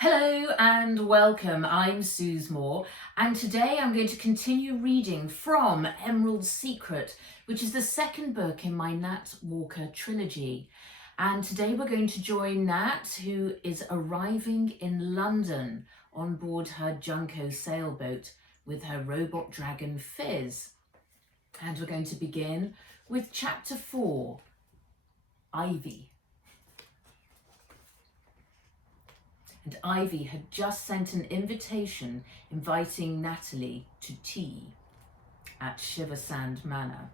Hello and welcome, I'm Suze Moore, and today I'm going to continue reading from Emerald's Secret, which is the second book in my Nat Walker Trilogy. And today we're going to join Nat, who is arriving in London on board her Junko sailboat with her robot dragon Fizz. And we're going to begin with chapter 4, Ivy. And Ivy had just sent an invitation inviting Natalie to tea at Shiversand Manor.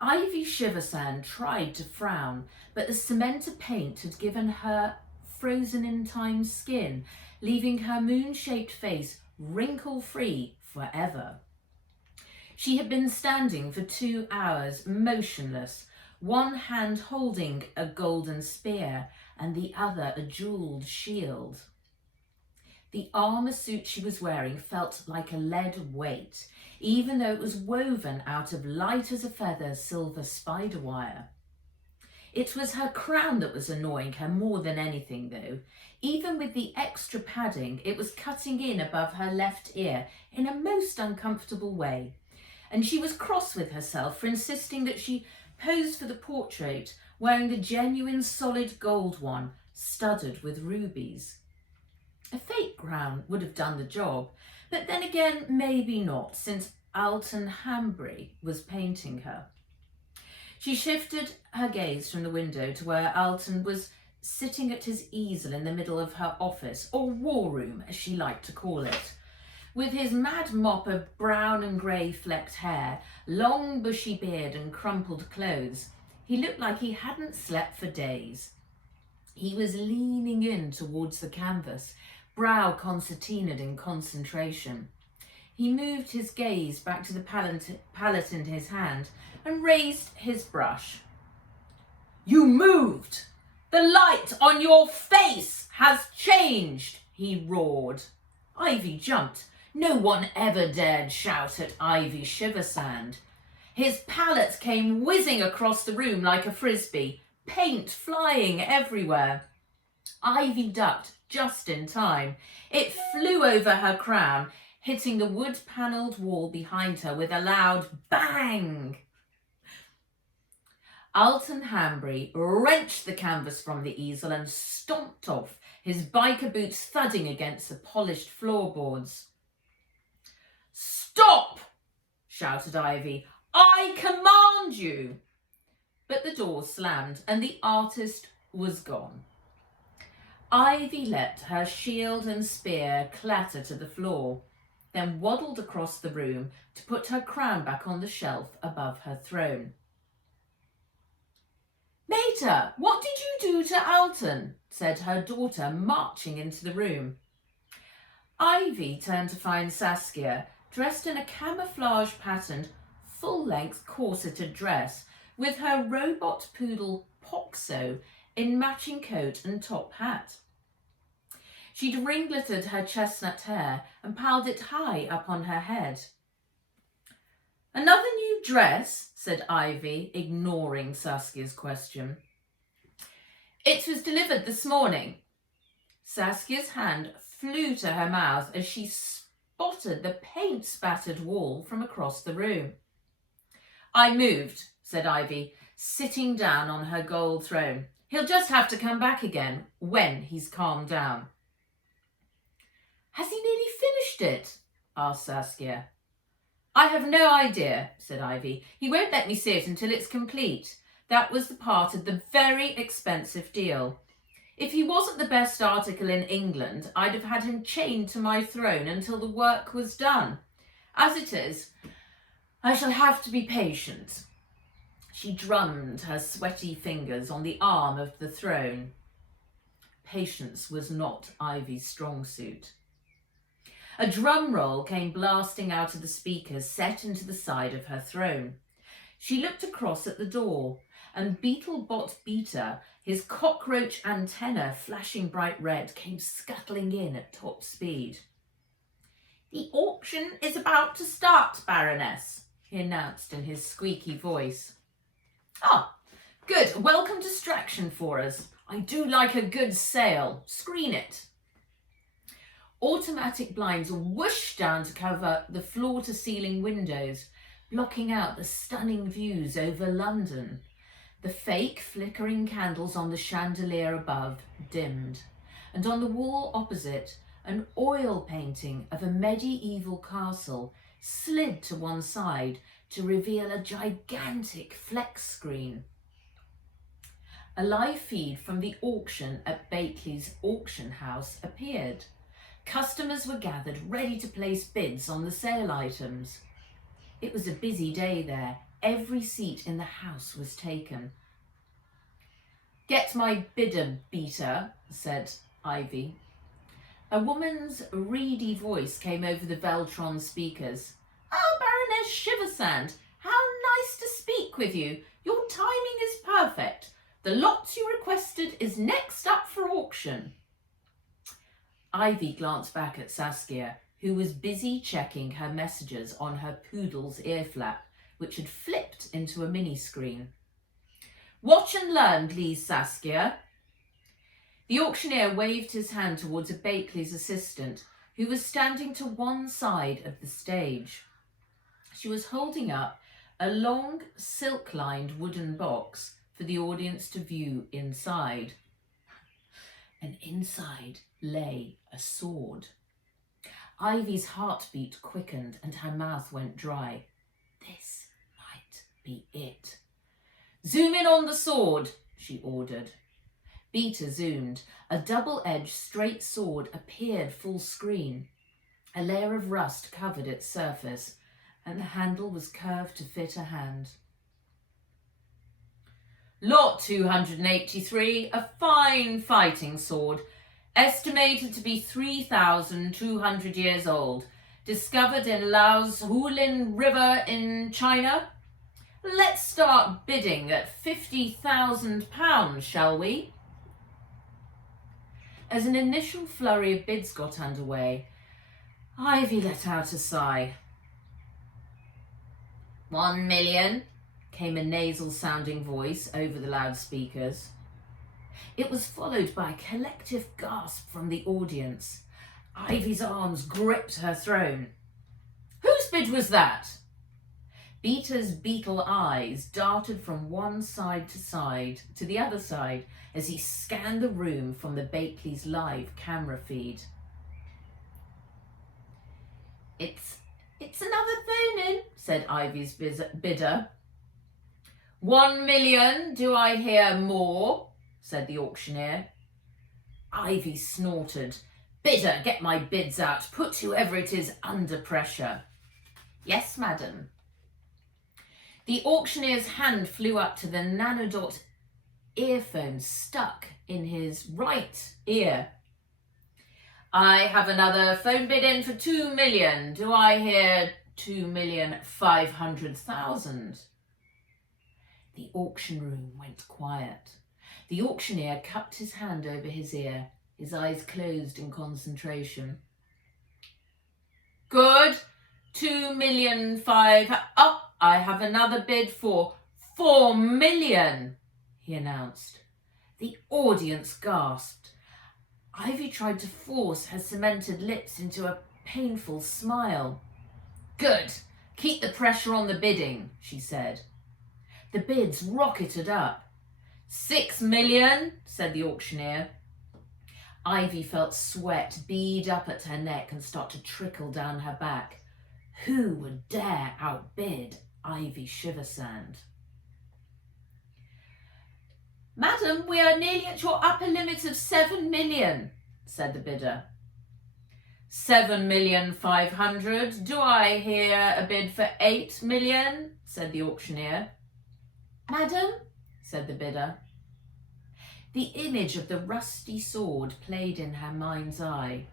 Ivy Shiversand tried to frown, but the cementer paint had given her frozen-in-time skin, leaving her moon-shaped face wrinkle-free forever. She had been standing for 2 hours, motionless, one hand holding a golden spear and the other a jewelled shield. The armour suit she was wearing felt like a lead weight, even though it was woven out of light as a feather silver spider wire. It was her crown that was annoying her more than anything, though. Even with the extra padding, it was cutting in above her left ear in a most uncomfortable way, and she was cross with herself for insisting that she posed for the portrait wearing the genuine solid gold one, studded with rubies. A fake crown would have done the job, but then again, maybe not, since Alton Hanbury was painting her. She shifted her gaze from the window to where Alton was sitting at his easel in the middle of her office, or war room, as she liked to call it. With his mad mop of brown and grey flecked hair, long bushy beard and crumpled clothes, he looked like he hadn't slept for days. He was leaning in towards the canvas, brow concertinaed in concentration. He moved his gaze back to the palette in his hand and raised his brush. "You moved! The light on your face has changed!" he roared. Ivy jumped. No one ever dared shout at Ivy Shiversand. His palette came whizzing across the room like a frisbee, paint flying everywhere. Ivy ducked just in time. It flew over her crown, hitting the wood-panelled wall behind her with a loud bang. Alton Hanbury wrenched the canvas from the easel and stomped off, his biker boots thudding against the polished floorboards. "Stop!" shouted Ivy. "I command you!" But the door slammed and the artist was gone. Ivy let her shield and spear clatter to the floor, then waddled across the room to put her crown back on the shelf above her throne. "Mater, what did you do to Alton?" said her daughter, marching into the room. Ivy turned to find Saskia, dressed in a camouflage-patterned, full-length corseted dress, with her robot poodle Poxo in matching coat and top hat. She'd ringleted her chestnut hair and piled it high up on her head. "Another new dress?" said Ivy, ignoring Saskia's question. "It was delivered this morning." Saskia's hand flew to her mouth as she spotted the paint-spattered wall from across the room. "I moved," said Ivy, sitting down on her gold throne. "He'll just have to come back again when he's calmed down." "Has he nearly finished it?" asked Saskia. "I have no idea," said Ivy. "He won't let me see it until it's complete. That was the part of the very expensive deal. If he wasn't the best article in England, I'd have had him chained to my throne until the work was done. As it is, I shall have to be patient." She drummed her sweaty fingers on the arm of the throne. Patience was not Ivy's strong suit. A drum roll came blasting out of the speakers set into the side of her throne. She looked across at the door, and Beetlebot Beater, his cockroach antenna flashing bright red, came scuttling in at top speed. "The auction is about to start, Baroness," he announced in his squeaky voice. "Ah, good. Welcome distraction for us. I do like a good sale. Screen it. Automatic blinds whooshed down to cover the floor-to-ceiling windows, blocking out the stunning views over London. The fake flickering candles on the chandelier above dimmed, and on the wall opposite, an oil painting of a medieval castle slid to one side to reveal a gigantic flex screen. A live feed from the auction at Bakeley's auction house appeared. Customers were gathered ready to place bids on the sale items. It was a busy day there. Every seat in the house was taken. "Get my bidder, beater," said Ivy. A woman's reedy voice came over the Veltron speakers. "Oh, Baroness Shiversand, how nice to speak with you. Your timing is perfect. The lot you requested is next up for auction." Ivy glanced back at Saskia, who was busy checking her messages on her poodle's ear flap, which had flipped into a mini-screen. "Watch and learn, please, Saskia." The auctioneer waved his hand towards a Bakeley's assistant, who was standing to one side of the stage. She was holding up a long, silk-lined wooden box for the audience to view inside. And inside lay a sword. Ivy's heartbeat quickened and her mouth went dry. This might be it. "Zoom in on the sword," she ordered. Beta zoomed. A double-edged straight sword appeared full screen. A layer of rust covered its surface, and the handle was curved to fit a hand. "Lot 283, a fine fighting sword, estimated to be 3,200 years old, discovered in Lao's Hulin River in China. Let's start bidding at £50,000, shall we?" As an initial flurry of bids got underway, Ivy let out a sigh. 1 million, came a nasal-sounding voice over the loudspeakers. It was followed by a collective gasp from the audience. Ivy's arms gripped her throne. "Whose bid was that?" Beta's beetle eyes darted from one side to the other side as he scanned the room from the Bakeley's live camera feed. It's another phone-in," said Ivy's bidder. 1 million, do I hear more? Said the auctioneer. Ivy snorted. "Bidder, get my bids out. Put whoever it is under pressure." "Yes, madam." The auctioneer's hand flew up to the nanodot earphone stuck in his right ear. "I have another phone bid in for 2 million. Do I hear 2,500,000? The auction room went quiet. The auctioneer cupped his hand over his ear, his eyes closed in concentration. "Good. 2,500,000. Oh, I have another bid for 4 million, he announced. The audience gasped. Ivy tried to force her cemented lips into a painful smile. "Good. Keep the pressure on the bidding," she said. The bids rocketed up. 6 million, said the auctioneer. Ivy felt sweat bead up at her neck and start to trickle down her back. Who would dare outbid Ivy Shiversand? "Madam, we are nearly at your upper limit of 7 million, said the bidder. 7,500,000. Do I hear a bid for 8 million? Said the auctioneer. "Madam," said the bidder. The image of the rusty sword played in her mind's eye.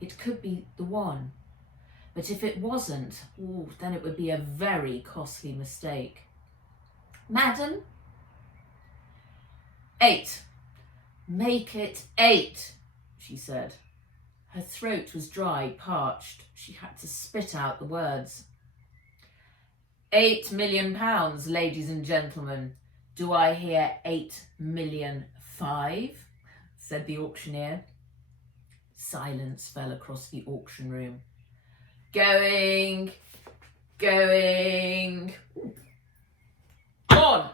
It could be the one, but if it wasn't, then it would be a very costly mistake. "Madam?" 8. "Make it 8, she said. Her throat was dry, parched. She had to spit out the words. 8 million pounds, ladies and gentlemen. Do I hear 8,500,000? 5, said the auctioneer. Silence fell across the auction room. Going. On!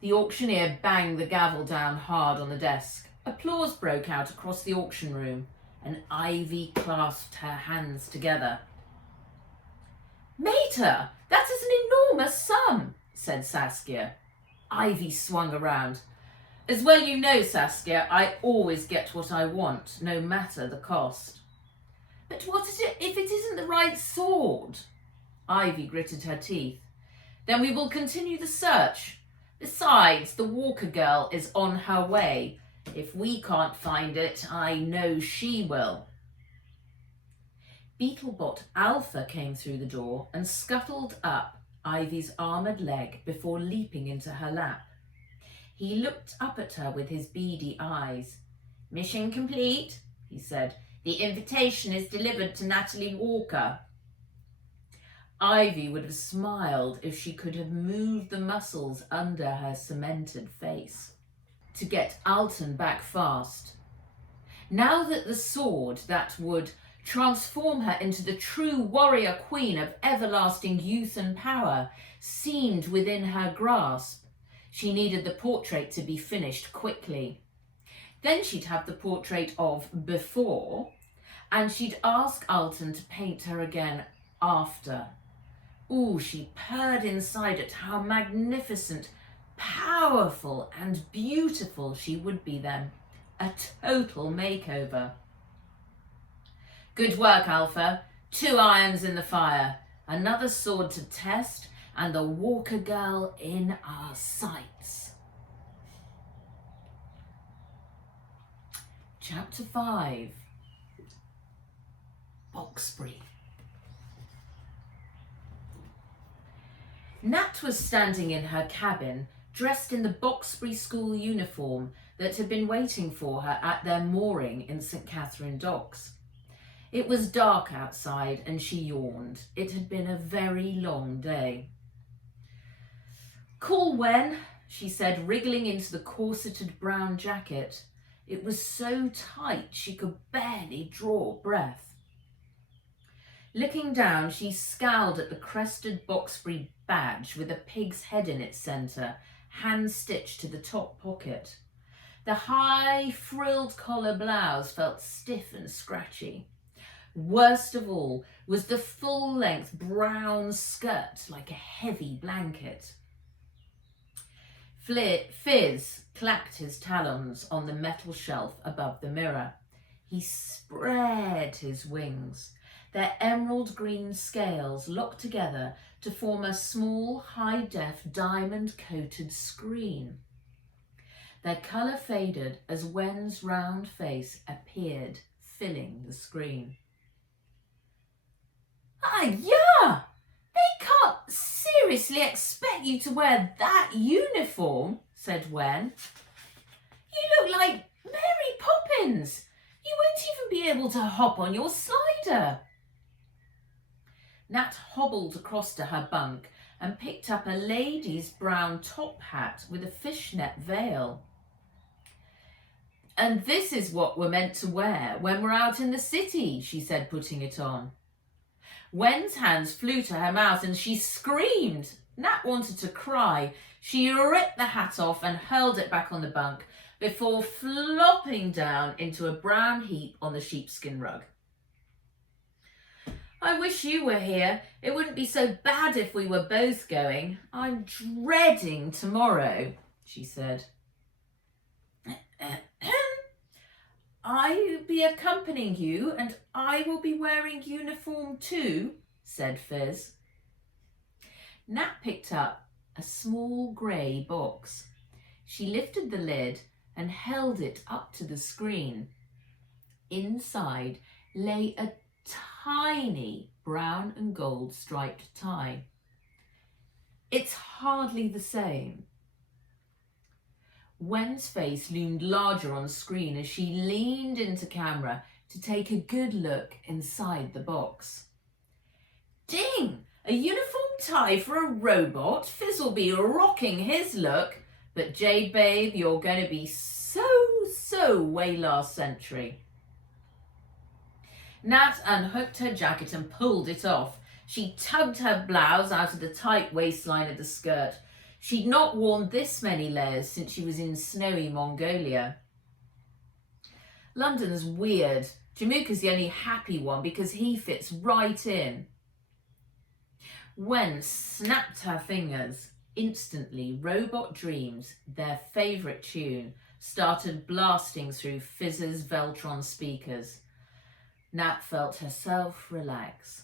The auctioneer banged the gavel down hard on the desk. Applause broke out across the auction room, and Ivy clasped her hands together. Mater, that is an enormous sum, said Saskia. Ivy swung around. As well you know, Saskia, I always get what I want, no matter the cost. But what is it if it isn't the right sword? Ivy gritted her teeth. Then we will continue the search. Besides, the Walker girl is on her way. If we can't find it, I know she will. Beetlebot Alpha came through the door and scuttled up Ivy's armoured leg before leaping into her lap. He looked up at her with his beady eyes. Mission complete, he said. The invitation is delivered to Natalie Walker. Ivy would have smiled if she could have moved the muscles under her cemented face. To get Alton back fast. Now that the sword that would transform her into the true warrior queen of everlasting youth and power seemed within her grasp, she needed the portrait to be finished quickly. Then she'd have the portrait of before, and she'd ask Alton to paint her again after. Ooh, she purred inside at how magnificent, powerful and beautiful she would be then. A total makeover. Good work, Alpha. 2 irons in the fire. Another sword to test, and the Walker girl in our sights. Chapter 5. Boxbury. Nat was standing in her cabin, dressed in the Boxbury school uniform that had been waiting for her at their mooring in St. Catherine Docks. It was dark outside and she yawned. It had been a very long day. Cool, Wen, she said, wriggling into the corseted brown jacket. It was so tight she could barely draw breath. Looking down, she scowled at the crested Boxbury badge with a pig's head in its centre, hand-stitched to the top pocket. The high, frilled collar blouse felt stiff and scratchy. Worst of all was the full-length brown skirt like a heavy blanket. Fizz clacked his talons on the metal shelf above the mirror. He spread his wings. Their emerald green scales locked together to form a small, high-def, diamond-coated screen. Their colour faded as Wen's round face appeared, filling the screen. Ah, yeah! They can't seriously expect you to wear that uniform, said Wen. You look like Mary Poppins. You won't even be able to hop on your slider. Nat hobbled across to her bunk and picked up a lady's brown top hat with a fishnet veil. And this is what we're meant to wear when we're out in the city, she said, putting it on. Wen's hands flew to her mouth and she screamed. Nat wanted to cry. She ripped the hat off and hurled it back on the bunk before flopping down into a brown heap on the sheepskin rug. I wish you were here. It wouldn't be so bad if we were both going. I'm dreading tomorrow, she said. I'll be accompanying you and I will be wearing uniform too, said Fizz. Nat picked up a small grey box. She lifted the lid and held it up to the screen. Inside lay a tiny brown and gold striped tie. It's hardly the same. Wen's face loomed larger on screen as she leaned into camera to take a good look inside the box. Ding! A uniform tie for a robot. Fizz will be rocking his look. But Jade babe, you're going to be so way last century. Nat unhooked her jacket and pulled it off. She tugged her blouse out of the tight waistline of the skirt. She'd not worn this many layers since she was in snowy Mongolia. London's weird. Jamuka's the only happy one because he fits right in. Wen snapped her fingers. Instantly, Robot Dreams, their favourite tune, started blasting through Fizz's Veltron speakers. Nat felt herself relax.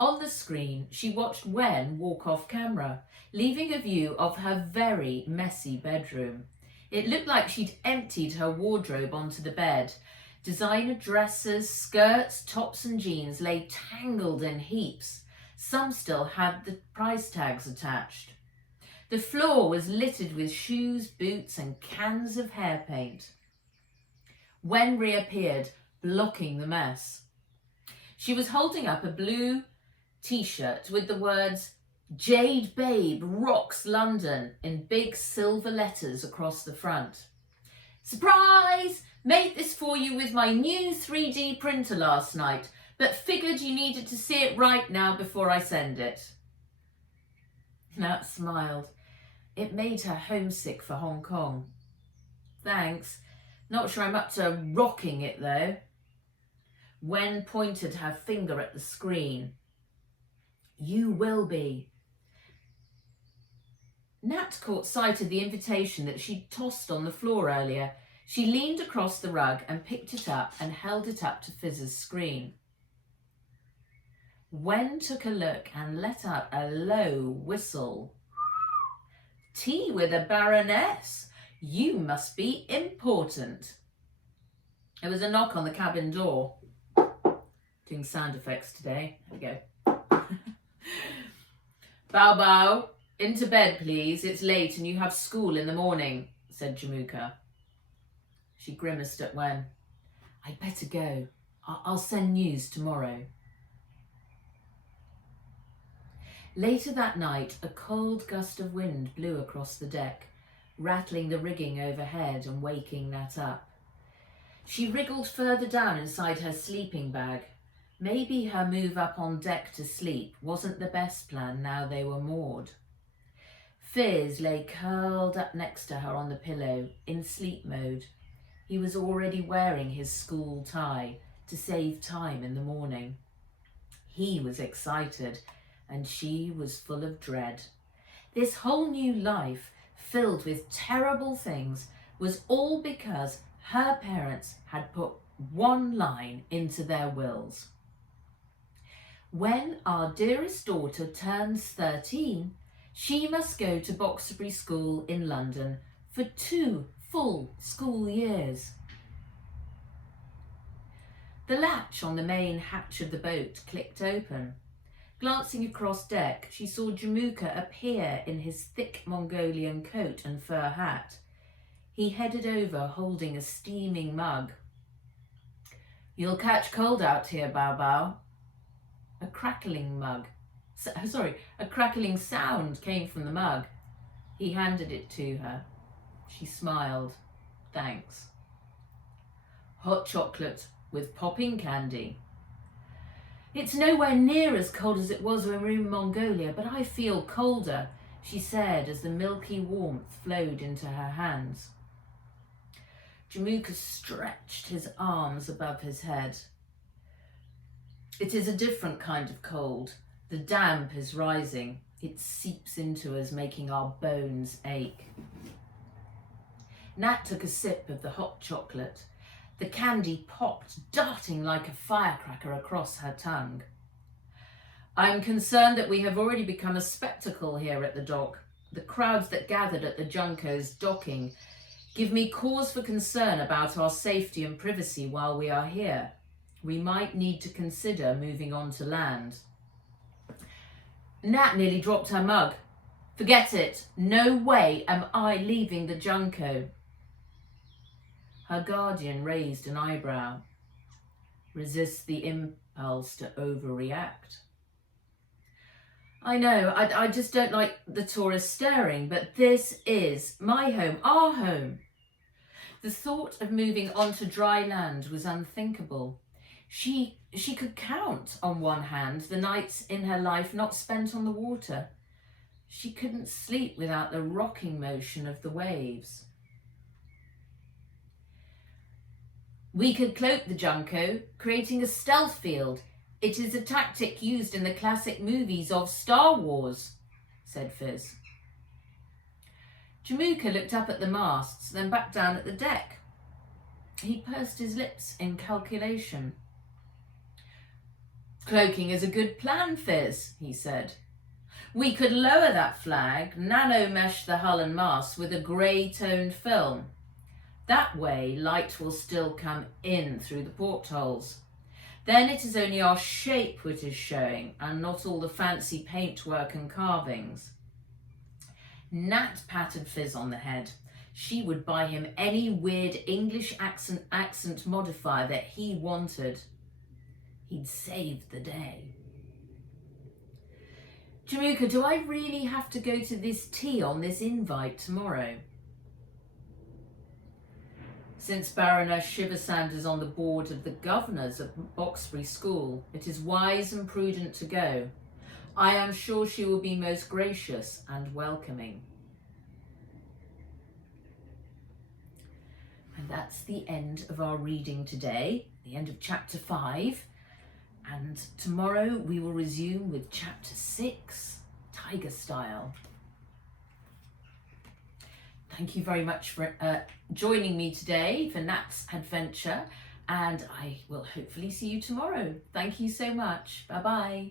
On the screen, she watched Wen walk off camera, leaving a view of her very messy bedroom. It looked like she'd emptied her wardrobe onto the bed. Designer dresses, skirts, tops and jeans lay tangled in heaps. Some still had the price tags attached. The floor was littered with shoes, boots and cans of hair paint. Wen reappeared, blocking the mess. She was holding up a blue t-shirt with the words "Jade Babe Rocks London" in big silver letters across the front. "Surprise! Made this for you with my new 3D printer last night, but figured you needed to see it right now before I send it." Nat smiled. It made her homesick for Hong Kong. "Thanks. Not sure I'm up to rocking it though." Wen pointed her finger at the screen. "You will be." Nat caught sight of the invitation that she'd tossed on the floor earlier. She leaned across the rug and picked it up and held it up to Fizz's screen. Wen took a look and let out a low whistle. "Tea with a baroness? You must be important." There was a knock on the cabin door. Doing sound effects today. There we go. "Bao Bao, into bed please. It's late and you have school in the morning," said Jamuka. She grimaced at Wen. "I'd better go. I'll send news tomorrow." Later that night, a cold gust of wind blew across the deck, rattling the rigging overhead and waking Nat up. She wriggled further down inside her sleeping bag. Maybe her move up on deck to sleep wasn't the best plan now they were moored. Fizz lay curled up next to her on the pillow, in sleep mode. He was already wearing his school tie to save time in the morning. He was excited, and she was full of dread. This whole new life, filled with terrible things, was all because her parents had put one line into their wills. "When our dearest daughter turns 13, she must go to Boxerbury School in London for 2 full school years." The latch on the main hatch of the boat clicked open. Glancing across deck, she saw Jamuka appear in his thick Mongolian coat and fur hat. He headed over holding a steaming mug. "You'll catch cold out here, Bao Bao." A crackling sound came from the mug. He handed it to her. She smiled. "Thanks." "Hot chocolate with popping candy." "It's nowhere near as cold as it was when we were in Mongolia, but I feel colder," she said as the milky warmth flowed into her hands. Jamuka stretched his arms above his head. "It is a different kind of cold. The damp is rising. It seeps into us, making our bones ache." Nat took a sip of the hot chocolate. The candy popped, darting like a firecracker across her tongue. "I'm concerned that we have already become a spectacle here at the dock. The crowds that gathered at the Junko's docking give me cause for concern about our safety and privacy while we are here. We might need to consider moving on to land." Nat nearly dropped her mug. "Forget it. No way am I leaving the Junko." Her guardian raised an eyebrow. "Resist the impulse to overreact." I know, I just don't like the tourists staring, but this is my home, our home. The thought of moving onto dry land was unthinkable. She could count on one hand the nights in her life not spent on the water. She couldn't sleep without the rocking motion of the waves. We could cloak the Junco, creating a stealth field. It is a tactic used in the classic movies of Star Wars, said Fizz. Jamuka looked up at the masts, then back down at the deck. He pursed his lips in calculation. Cloaking is a good plan, Fizz, he said. We could lower that flag, nano-mesh the hull and masts with a grey-toned film. That way, light will still come in through the portholes. Then it is only our shape which is showing, and not all the fancy paintwork and carvings. Nat patted Fizz on the head. She would buy him any weird English accent modifier that he wanted. He'd saved the day. Jamuka, do I really have to go to this tea on this invite tomorrow? Since Baroness Shiversand is on the board of the governors of Boxbury School, it is wise and prudent to go. I am sure she will be most gracious and welcoming. And that's the end of our reading today, the end of chapter 5. And tomorrow we will resume with chapter 6, Tiger Style. Thank you very much for joining me today for Nat's adventure, and I will hopefully see you tomorrow. Thank you so much. Bye-bye.